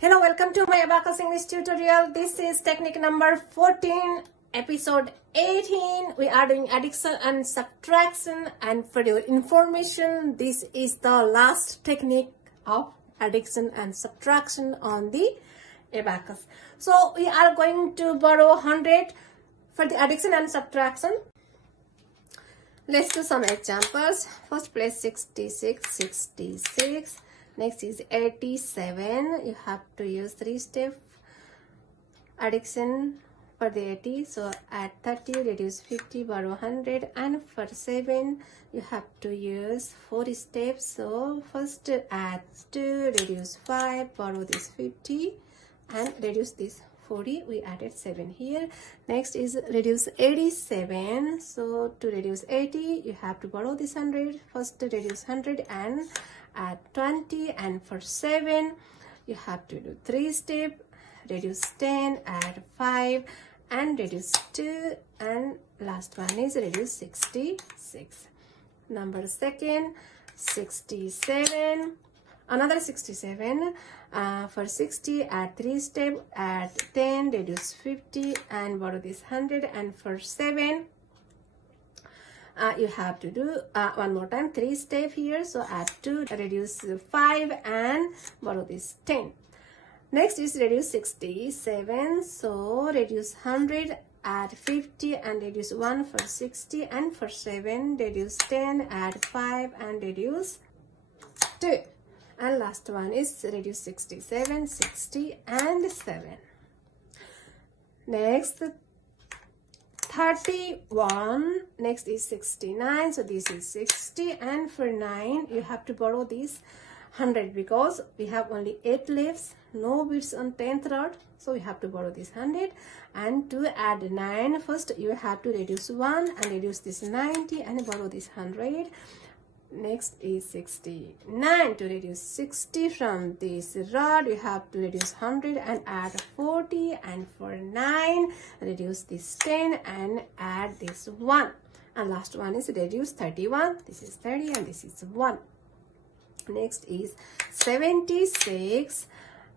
Hello, welcome to my Abacus English tutorial. This is technique number 14, episode 18. We are doing addition and subtraction, and for your information, this is the last technique of addition and subtraction on the Abacus. So we are going to borrow 100 for the addition and subtraction. Let's do some examples. First place 66. Next is 87. You have to use 3-step addition for the 80. So add 30, reduce 50, borrow 100. And for 7, you have to use 4 steps. So first add 2, reduce 5, borrow this 50, and reduce this 40. We added 7 here. Next is reduce 87. So to reduce 80, you have to borrow this 100. First reduce 100 and add 20. And for 7, you have to do 3 steps. Reduce 10, add 5, and reduce 2. And last one is reduce 66. Number second, 67. Another 67. For 60, add 3 steps, add 10, reduce 50, and borrow this 100. And for 7, you have to do one more time 3 steps here. So add 2, reduce 5, and borrow this 10. Next is reduce 67. So reduce 100, add 50, and reduce 1 for 60. And for 7, reduce 10, add 5, and reduce 2. And last one is reduce 67, 60, and 7. Next, 31. Next is 69. So this is 60. And for 9, you have to borrow this 100 because we have only 8 left. No bits on 10th rod. So we have to borrow this 100. And to add 9, first you have to reduce 1 and reduce this 90 and borrow this 100. Next is 69. To reduce 60 from this rod, you have to reduce 100 and add 40. And for 9, reduce this 10 and add this 1. And last one is reduce 31. This is 30 and this is 1. Next is 76.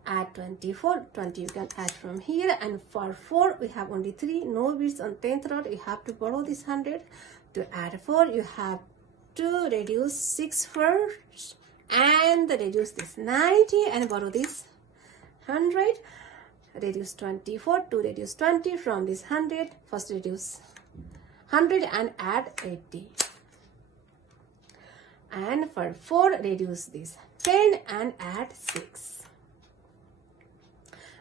Add 24. 20 you can add from here. And for 4, we have only 3. No bits on 10th rod. You have to borrow this 100. To add 4, you have to reduce 6 first and reduce this 90 and borrow this 100. Reduce 24. To reduce 20 from this 100, first reduce 100 and add 80. And for 4, reduce this 10 and add 6.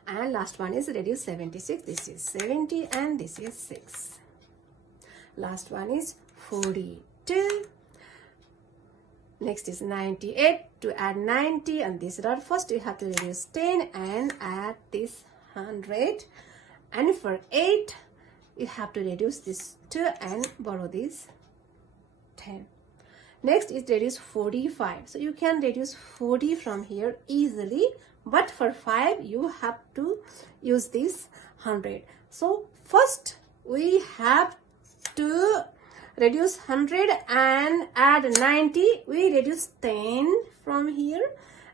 And last one is reduce 76. This is 70 and this is 6. Last one is 42. Next is 98. To add 90 on this rod, first you have to reduce 10 and add this 100. And for 8, you have to reduce this 2 and borrow this 10. Next is reduce 45. So you can reduce 40 from here easily, but for 5, you have to use this 100. So first we have to reduce 100 and add 90. We reduce 10 from here,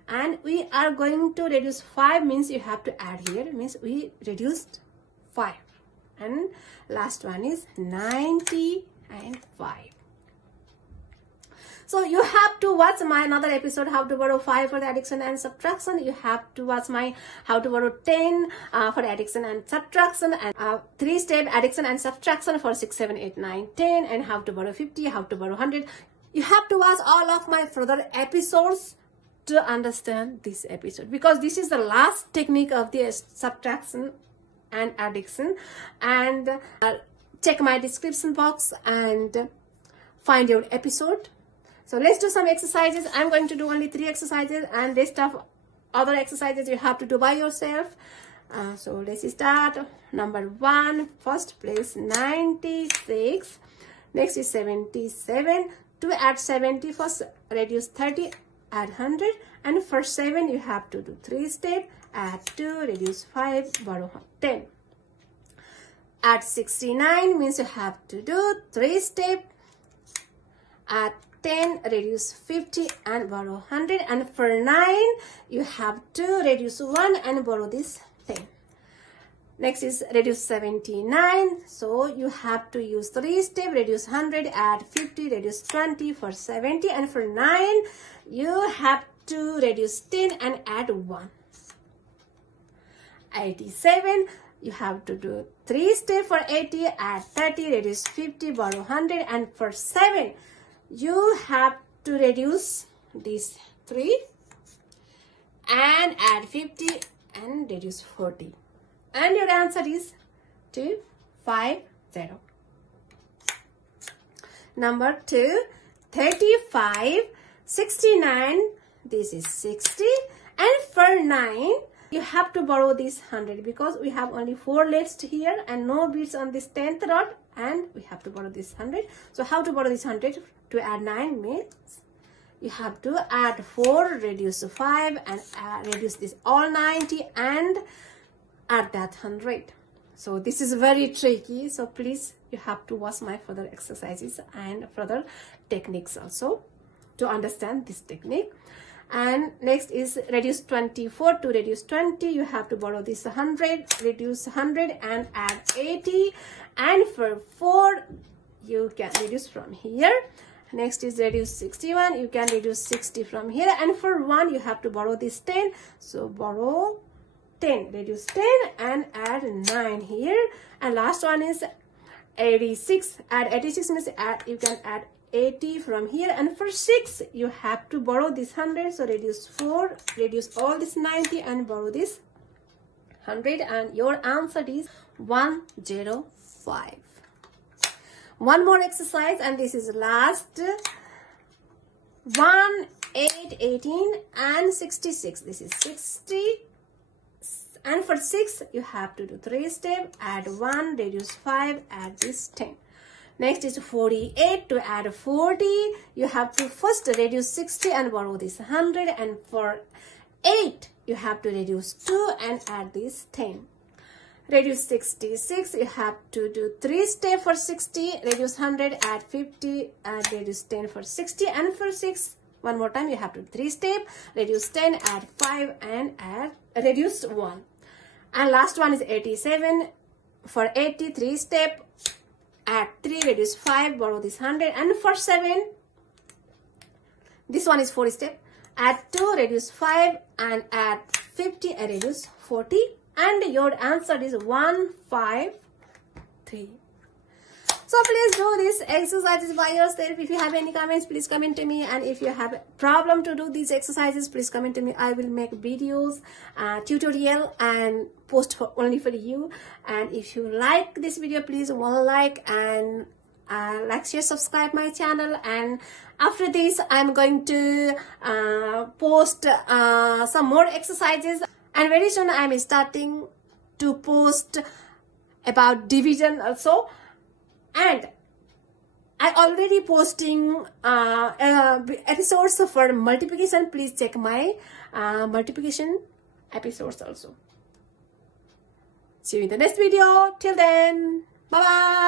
and we are going to reduce 5, means you have to add here, means we reduced 5. And last one is 90 and 5. So you have to watch my another episode how to borrow 5 for the addition and subtraction. You have to watch my how to borrow 10 for addition and subtraction, and 3-step addition and subtraction for 6, 7, 8, 9, 10, and how to borrow 50, how to borrow 100. You have to watch all of my further episodes to understand this episode, because this is the last technique of the subtraction and addition. And check my description box and find your episode. So let's do some exercises. I'm going to do only 3 exercises, and rest of other exercises you have to do by yourself. So let's start. Number 1, first place 96. Next is 77. To add 70, first reduce 30, add 100. And for 7, you have to do 3 steps. Add 2, reduce 5, borrow 10. Add 69 means you have to do 3 steps. Add 10, reduce 50 and borrow 100. And for 9, you have to reduce 1 and borrow this 10. Next is reduce 79. So you have to use 3 steps, reduce 100, add 50, reduce 20 for 70. And for 9, you have to reduce 10 and add 1. 87, you have to do 3 steps for 80, add 30, reduce 50, borrow 100. And for 7, you have to reduce these 3 and add 50 and reduce 40. And your answer is 250. Number 2, 35, 69, this is 60. And for 9, you have to borrow this 100 because we have only 4 left here and no bits on this 10th rod, and we have to borrow this 100. So how to borrow this 100? To add 9 means you have to add 4, reduce 5 and reduce this all 90 and add that 100. So this is very tricky, so please you have to watch my further exercises and further techniques also to understand this technique. And next is reduce 24. To reduce 20, you have to borrow this 100, reduce 100 and add 80. And for 4, you can reduce from here. Next is reduce 61, you can reduce 60 from here. And for 1, you have to borrow this 10. So borrow 10, reduce 10 and add 9 here. And last one is 86. Add 86 means you can add 80 from here. And for 6, you have to borrow this 100. So reduce 4, reduce all this 90 and borrow this 100. And your answer is 105. One more exercise, and this is last. 1, 8, 18 and 66. This is 60. And for 6, you have to do 3 steps, add 1, reduce 5, add this 10. Next is 48. To add 40, you have to first reduce 60 and borrow this 100. And for 8, you have to reduce 2 and add this 10. Reduce 66, you have to do 3 steps for 60, reduce 100, add 50, and reduce 10 for 60. And for 6, one more time, you have to do 3 steps, reduce 10, add 5, and reduce 1. And last one is 87. For 80, 3 steps, add 3, reduce 5, borrow this 100. And for 7, this one is 4 steps, add 2, reduce 5, and add 50, and reduce 40. And your answer is 153. So please do these exercises by yourself. If you have any comments, please comment to me. And if you have a problem to do these exercises, please comment to me. I will make videos, tutorial, and post only for you. And if you like this video, please one like and like, share, subscribe my channel. And after this, I'm going to post some more exercises. And very soon I'm starting to post about division also. And I already posting episodes for multiplication. Please check my multiplication episodes also. See you in the next video. Till then, bye bye.